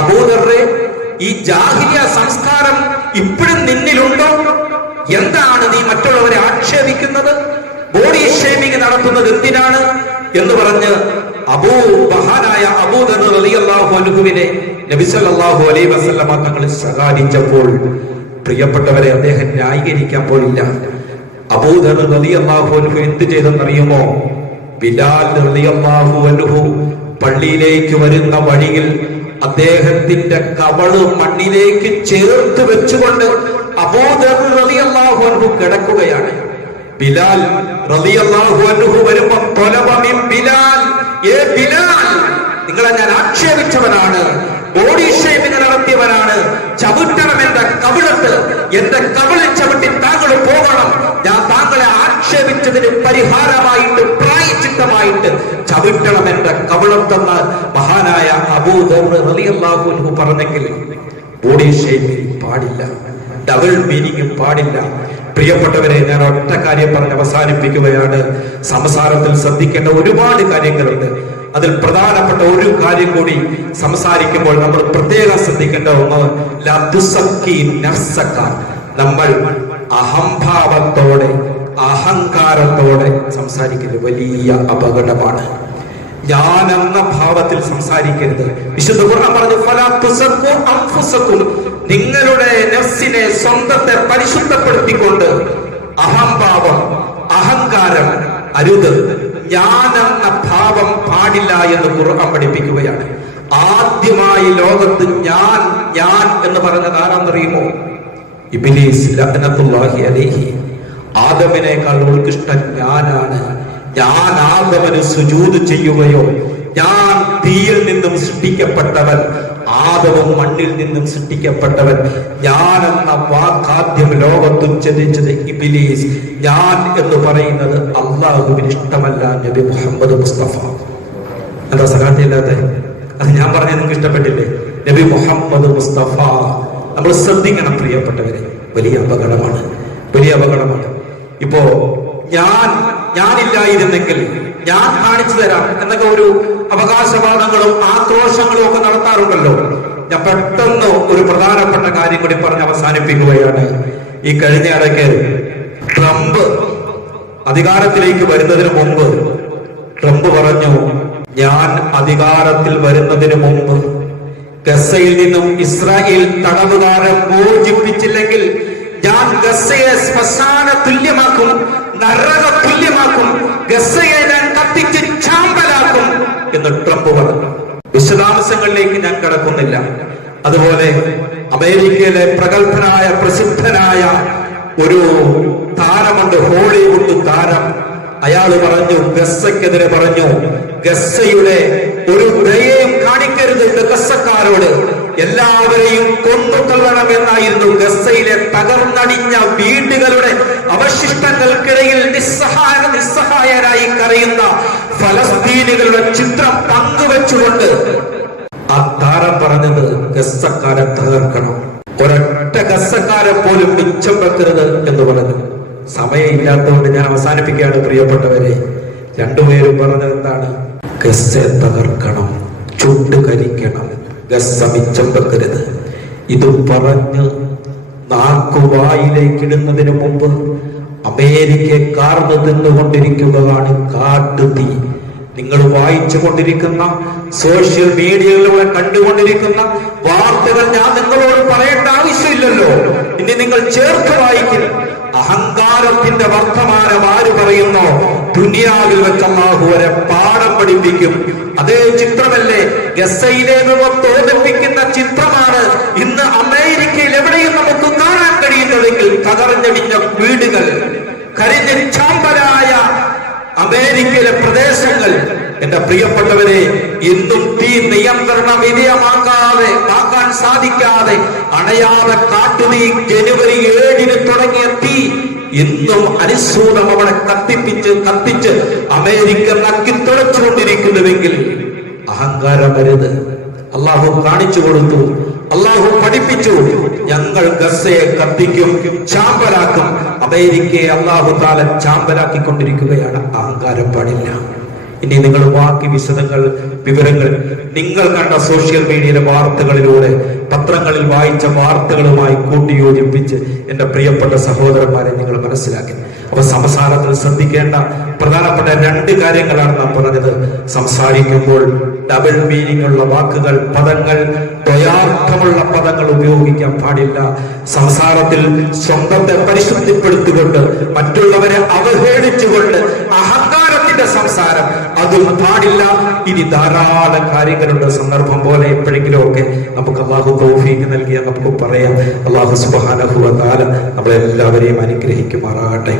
അബൂ ദർറെ, ഈ ജാഹിലിയ സംസ്കാരം ഇപ്പോഴും നിന്നിലുണ്ടോ? എന്താണ് നീ മറ്റുള്ളവരെ ആക്ഷേപിക്കുന്നത്? ബോഡി ഷേമിംഗ് നടത്തുന്നത് എന്തിനാണ് എന്ന് പറഞ്ഞ് മഹാനായ അബൂ ദർ റളിയല്ലാഹു അൻഹുവിനെ നബി സല്ലല്ലാഹു അലൈഹി വസല്ലമ തങ്ങൾ ശകാരിച്ചപ്പോൾ പ്രിയപ്പെട്ടവരെ അദ്ദേഹം ന്യായീകരിക്കാൻ പോലില്ല. അബൂ ദർ റളിയല്ലാഹു അൻഹു എന്ത് ചെയ്തെന്നറിയുമോ? ബിലാൽ റളിയല്ലാഹു അൻഹു പള്ളിയിലേക്ക് വരുന്ന വഴിയിൽ അദ്ദേഹത്തിന്റെ കവള് മണ്ണിലേക്ക് ചേർത്ത് വെച്ചുകൊണ്ട് അബൂ ദർ റളിയല്ലാഹു അൻഹു കിടക്കുകയാണ്. ബിലാൽ റളിയല്ലാഹു അൻഹു വരുമ്പോൾ തൊലബ മിൻ ബിലാൽ, ബിലാൽ, നിങ്ങളെ ഞാൻ ആക്ഷേപിച്ചവനാണ്, ബോഡി ഷേമിംഗ് നടത്തിയവനാണ്, ചവിട്ടണം എന്റെ കവിളത്ത്, എന്റെ കവിളിൽ ചവിട്ടി താങ്കൾ പോകണം, ഞാൻ താങ്കളെ ആക്ഷേപിച്ചതിന് പരിഹാരമായിട്ട് പ്രായശ്ചിത്തമായിട്ട് ചവിട്ടണം എന്റെ കവിളത്തെന്ന് മഹാനായ അബൂ ദർ റളിയല്ലാഹു അൻഹു പറഞ്ഞെങ്കിൽ ബോഡി ഷേമിംഗ് പാടില്ല, ഡബിൾ മീനിങ് പാടില്ല. പ്രിയപ്പെട്ടവരെ, ഞാൻ ഒറ്റ കാര്യം പറഞ്ഞ് അവസാനിപ്പിക്കുകയാണ്. സംസാരത്തിൽ ശ്രദ്ധിക്കേണ്ട ഒരുപാട് കാര്യങ്ങളുണ്ട്. അതിൽ പ്രധാനപ്പെട്ട ഒരു കാര്യം കൂടി സംസാരിക്കുമ്പോൾ നമ്മൾ പ്രത്യേകം ശ്രദ്ധിക്കേണ്ട ഒന്ന്, ലാ തുസക്കി നഫ്സക, നമ്മൾ അഹംഭാവത്തോടെ അഹങ്കാരത്തോടെ സംസാരിക്കുന്നത് വലിയ അപകടമാണ്. ഞാൻ എന്ന ഭാവത്തിൽ സംസാരിക്കരുത്. വിശുദ്ധ ഖുർആൻ പറഞ്ഞു, ഫലാ തുസക്കു അൻഫുസകും, നിങ്ങളുടെ നഫ്സിനെ, സ്വന്തത്തെ പരിശുദ്ധപ്പെടുത്തിക്കൊണ്ട് അഹംഭാവം, അഹങ്കാരം അരുത്. ഞാൻ എന്ന ഭാവം പാടില്ല എന്ന് ഖുർആൻ പഠിപ്പിക്കുകയാണ്. ആദ്യമായി ലോകത്ത് ഞാൻ ഞാൻ എന്ന് പറഞ്ഞത് ആരാന്നറിയുമോ? ഇബ്ലീസ് ലഅനത്തുല്ലാഹി അലൈഹി. ആദമിനേക്കാൾ ഉത്കൃഷ്ടൻ ഞാനാണ്. ഞാൻ ആദമന് സുജൂദ് ചെയ്യുകയോ, ഞാൻ തീയിൽ നിന്നും സൃഷ്ടിക്കപ്പെട്ടവൻ, ആദവും മണ്ണിൽ നിന്നും സൃഷ്ടിക്കപ്പെട്ടവൻ, ഞാൻ എന്ന വാക്കാദ്യം ലോകത്ത് ഉച്ചരിച്ചത് ഇബ്ലീസ്. ഞാൻ എന്ന് പറയുന്നത് അള്ളാഹുവിന് ഇഷ്ടമല്ല. നബി മുഹമ്മദ് മുസ്തഫ, എന്താ സഹായത്തില്ലാത്ത? അത് ഞാൻ പറഞ്ഞത് നിങ്ങൾക്ക് ഇഷ്ടപ്പെട്ടില്ലേ? നബി മുഹമ്മദ് മുസ്തഫ. നമ്മൾ ശ്രദ്ധിക്കണം പ്രിയപ്പെട്ടവരെ, വലിയ അപകടമാണ്, വലിയ അപകടമാണ്. ഇപ്പോ ഞാനില്ലായിരുന്നെങ്കിൽ ഞാൻ കാണിച്ചു തരാം എന്നൊക്കെ ഒരു അവകാശവാദങ്ങളും ആക്രോശങ്ങളും ഒക്കെ നടത്താറുണ്ടല്ലോ. ഞാൻ പെട്ടെന്ന് ഒരു പ്രധാനപ്പെട്ട കാര്യം കൂടി പറഞ്ഞ് അവസാനിപ്പിക്കുകയാണ്. ഈ കഴിഞ്ഞ ഇടയ്ക്ക് ട്രംപ് അധികാരത്തിലേക്ക് വരുന്നതിന് മുമ്പ് ട്രംപ് പറഞ്ഞു, ഞാൻ അധികാരത്തിൽ വരുന്നതിന് മുമ്പ് ഗസയിൽ നിന്നും ഇസ്രായേൽ തടവുകാരെ മോചിപ്പിച്ചില്ലെങ്കിൽ ഞാൻ ഗസയെ ശ്മശാന തുല്യമാക്കും, നരക തുല്യമാക്കും, ഗസയെ ഞാൻ കത്തിച്ച് ചാമ്പലാക്കും എന്ന് ട്രംപ് പറഞ്ഞു. വിശദാംശങ്ങളിലേക്ക് ഞാൻ കടക്കുന്നില്ല. അതുപോലെ അമേരിക്കയിലെ പ്രഗത്ഭനായ പ്രസിദ്ധനായ ഒരു താരമുണ്ട്, ഹോളിവുഡ് താരം. അയാള് പറഞ്ഞു, ഗസയ്ക്കെതിരെ പറഞ്ഞു, ഗസയുടെ ഒരു ദയയും കാണിക്കരുത് ഗസക്കാരോട്, എല്ലാവരെയും കൊന്നുകൊള്ളണം എന്നായിരുന്നു. ഗസയിലെ തകർന്നടിഞ്ഞ വീടുകളുടെ അവശിഷ്ടങ്ങൾക്കിടയിൽ നിസ്സഹായരായി കരയുന്ന ഫലസ്തീനികളുടെ ചിത്രം പങ്കുവെച്ചുകൊണ്ട് ആ താരം പറഞ്ഞത്, ഗസക്കാരെ തകർക്കണം, ഒരൊറ്റ ഗസക്കാരെ പോലും മിച്ചം വെക്കരുത് എന്ന് പറഞ്ഞു. സമയമില്ലാത്തതുകൊണ്ട് ഞാൻ അവസാനിപ്പിക്കുകയാണ് പ്രിയപ്പെട്ടവരെ. രണ്ടുപേരും പറഞ്ഞത് എന്താണ്? ഗസയെ തകർക്കണം, ചുട്ടുകരിക്കണം, ഗസ മിച്ചം വെക്കരുത്. ഇത് പറഞ്ഞ് നാക്കുവായിലേക്കിടുന്നതിന് മുമ്പ് അമേരിക്ക കാർന്നു തിന്നുകൊണ്ടിരിക്കുകയാണ് കാട്ടുതീ. നിങ്ങൾ വായിച്ചു കൊണ്ടിരിക്കുന്ന, സോഷ്യൽ മീഡിയയിലൂടെ കണ്ടുകൊണ്ടിരിക്കുന്ന വാർത്തകൾ ഞാൻ നിങ്ങളോട് പറയേണ്ട ആവശ്യമില്ലല്ലോ. ഇനി നിങ്ങൾ ചേർത്ത് വായിക്കും. അഹങ്കാരത്തിന്റെ വർത്തമാനം ആര് പറയുന്നോ ദുനിയാവിൽ വെച്ച് അല്ലാഹു വരെ പാഠം പഠിപ്പിക്കും. അതേ ചിത്രമല്ലേ ഗസയിലെ നിന്ന് തോന്നിപ്പിക്കുന്ന ചിത്രമാണ് ഇന്ന് അമേരിക്കയിൽ എവിടെയും നമുക്ക് കാണാൻ കഴിയുന്നതെങ്കിൽ തകർന്നടിഞ്ഞ വീടുകൾ, കരിഞ്ഞ ചാമ്പലായ അമേരിക്കയിലെ പ്രദേശങ്ങൾ. എന്റെ പ്രിയപ്പെട്ടവരെ, ഇന്നും തീ നിയന്ത്രണ വിധേയമാക്കാൻ സാധിക്കാതെ അണയാതെ കാട്ടുതീ ജനുവരി 7 തുടങ്ങിയ തീ ഇന്നും അനുസൂതം അവിടെ കത്തിച്ച് അമേരിക്ക നക്കിത്തുടച്ചുകൊണ്ടിരിക്കുന്നുവെങ്കിൽ അഹങ്കാരം വരുത്. അള്ളാഹു കാണിച്ചു കൊടുത്തു, അള്ളാഹു പഠിപ്പിച്ചു. ഞങ്ങൾ ഗസയെ കത്തിക്കും, ചാമ്പലാക്കും. അമേരിക്കയെ അള്ളാഹു താല ചാമ്പലാക്കിക്കൊണ്ടിരിക്കുകയാണ്. അഹങ്കാരം പാടില്ല. ഇനി നിങ്ങൾ ബാക്കി വിവരങ്ങൾ നിങ്ങൾ കണ്ട സോഷ്യൽ മീഡിയയിലെ വാർത്തകളിലൂടെ, പത്രങ്ങളിൽ വായിച്ച വാർത്തകളുമായി കൂട്ടിയോജിപ്പിച്ച് എന്റെ പ്രിയപ്പെട്ട സഹോദരന്മാരെ നിങ്ങൾ മനസ്സിലാക്കി. അപ്പൊ സംസാരത്തിൽ ശ്രദ്ധിക്കേണ്ട പ്രധാനപ്പെട്ട 2 കാര്യങ്ങളാണ് നാം പറഞ്ഞത്. സംസാരിക്കുമ്പോൾ ഡബിൾ മീനിങ് ഉള്ള വാക്കുകൾ, പദങ്ങൾ, ദ്വയാർത്ഥമുള്ള പദങ്ങൾ ഉപയോഗിക്കാൻ പാടില്ല. സംസാരത്തിൽ സ്വന്തത്തെ പരിശുദ്ധിപ്പെടുത്തിക്കൊണ്ട്, മറ്റുള്ളവരെ അവഹേളിച്ചുകൊണ്ട് അഹങ്കാരത്തിന്റെ സംസാരം അതും പാടില്ല. ഇനി ധാരാളം കാര്യങ്ങളുണ്ട്. സന്ദർഭം പോലെ എപ്പോഴെങ്കിലും ഒക്കെ നമുക്ക് അല്ലാഹു തൗഫീഖ് നൽകിയാൽ നമുക്ക് പറയാം. അല്ലാഹു സുബ്ഹാനഹു വ തആല നമ്മളെല്ലാവരെയും അനുഗ്രഹിക്കുമാറാകട്ടെ.